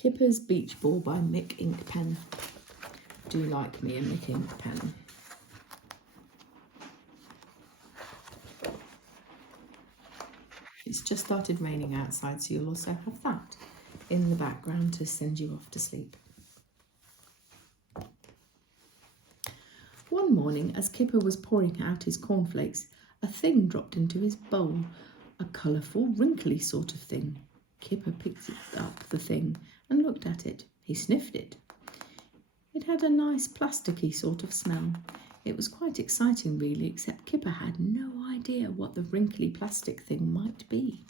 Kipper's Beach Ball by Mick Inkpen. Do like me a Mick Inkpen. It's just started raining outside, so you'll also have that in the background to send you off to sleep. One morning, as Kipper was pouring out his cornflakes, a thing dropped into his bowl, a colourful, wrinkly sort of thing. Kipper picked up the thing and looked at it. He sniffed it. It had a nice plasticky sort of smell. It was quite exciting, really, except Kipper had no idea what the wrinkly plastic thing might be.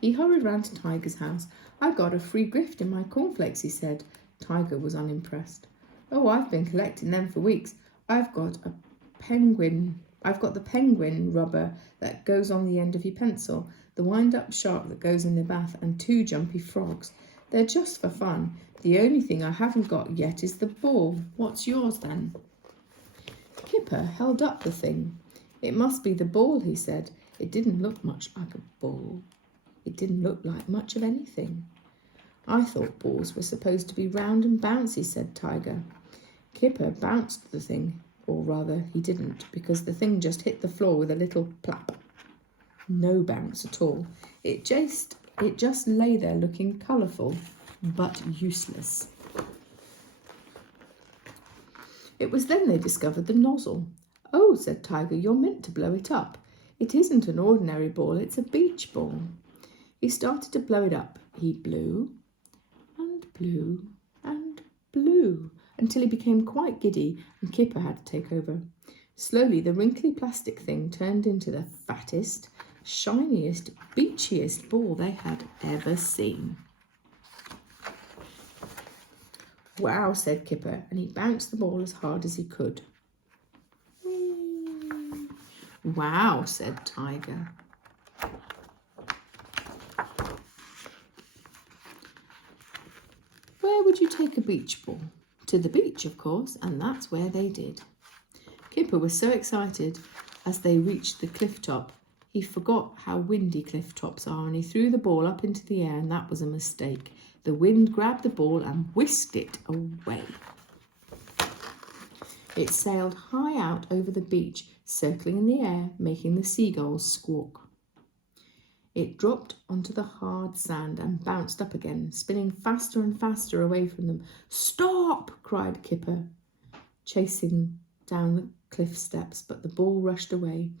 He hurried round to Tiger's house. "I got a free gift in my cornflakes," he said. Tiger was unimpressed. "Oh, I've been collecting them for weeks. I've got the penguin rubber that goes on the end of your pencil, the wind-up shark that goes in the bath, and 2 jumpy frogs. They're just for fun. The only thing I haven't got yet is the ball. What's yours then?" Kipper held up the thing. "It must be the ball," he said. It didn't look much like a ball. It didn't look like much of anything. "I thought balls were supposed to be round and bouncy," said Tiger. Kipper bounced the thing, or rather he didn't, because the thing just hit the floor with a little plap. No bounce at all. It just lay there looking colourful, but useless. It was then they discovered the nozzle. "Oh," said Tiger, "you're meant to blow it up. It isn't an ordinary ball, it's a beach ball." He started to blow it up. He blew and blew and blew until he became quite giddy and Kipper had to take over. Slowly the wrinkly plastic thing turned into the fattest, shiniest, beachiest ball they had ever seen. "Wow," said Kipper, and he bounced the ball as hard as he could. Whee! "Wow," said Tiger. Where would you take a beach ball? To the beach, of course, and that's where they did. Kipper was so excited as they reached the cliff top, he forgot how windy cliff tops are, and he threw the ball up into the air, and that was a mistake. The wind grabbed the ball and whisked it away. It sailed high out over the beach, circling in the air, making the seagulls squawk. It dropped onto the hard sand and bounced up again, spinning faster and faster away from them. "Stop!" cried Kipper, chasing down the cliff steps, but the ball rushed away.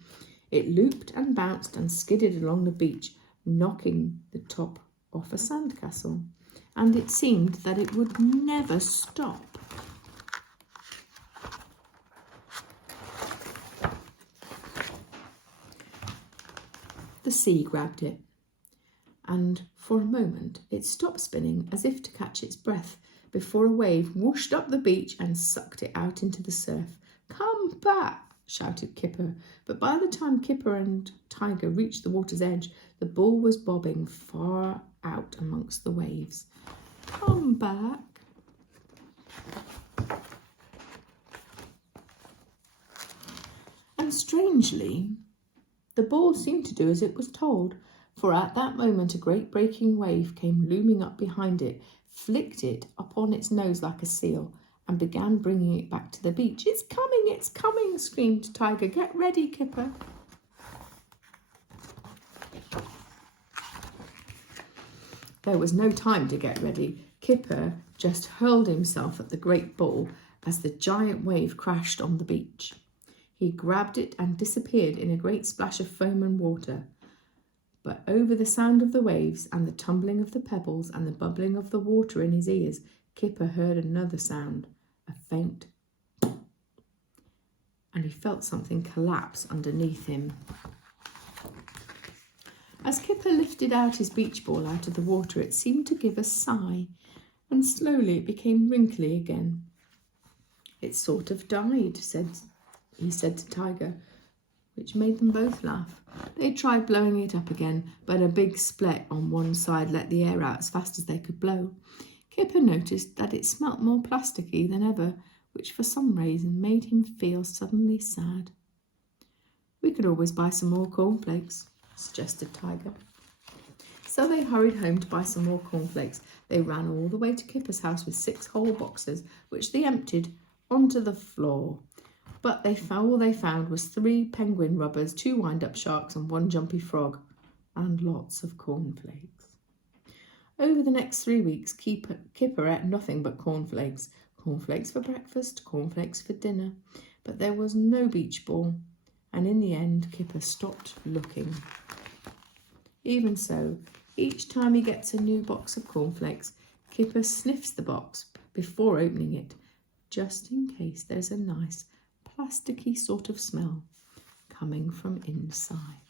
It looped and bounced and skidded along the beach, knocking the top off a sandcastle, and it seemed that it would never stop. The sea grabbed it, and for a moment it stopped spinning as if to catch its breath before a wave whooshed up the beach and sucked it out into the surf. "Come back!" shouted Kipper, but by the time Kipper and Tiger reached the water's edge, the ball was bobbing far out amongst the waves. "Come back!" And strangely, the ball seemed to do as it was told, for at that moment a great breaking wave came looming up behind it, flicked it upon its nose like a seal, and began bringing it back to the beach. "It's coming, it's coming!" screamed Tiger. "Get ready, Kipper!" There was no time to get ready. Kipper just hurled himself at the great ball as the giant wave crashed on the beach. He grabbed it and disappeared in a great splash of foam and water. But over the sound of the waves and the tumbling of the pebbles and the bubbling of the water in his ears, Kipper heard another sound, a faint, and he felt something collapse underneath him. As Kipper lifted out his beach ball out of the water, it seemed to give a sigh, and slowly it became wrinkly again. "It sort of died," he said to Tiger, which made them both laugh. They tried blowing it up again, but a big split on one side let the air out as fast as they could blow. Kipper noticed that it smelt more plasticky than ever, which for some reason made him feel suddenly sad. "We could always buy some more cornflakes," suggested Tiger. So they hurried home to buy some more cornflakes. They ran all the way to Kipper's house with 6 whole boxes, which they emptied onto the floor. But all they found was 3 penguin rubbers, 2 wind-up sharks and 1 jumpy frog, and lots of cornflakes. Over the next 3 weeks, Kipper ate nothing but cornflakes. Cornflakes for breakfast, cornflakes for dinner. But there was no beach ball, and in the end, Kipper stopped looking. Even so, each time he gets a new box of cornflakes, Kipper sniffs the box before opening it, just in case there's a nice plasticky sort of smell coming from inside.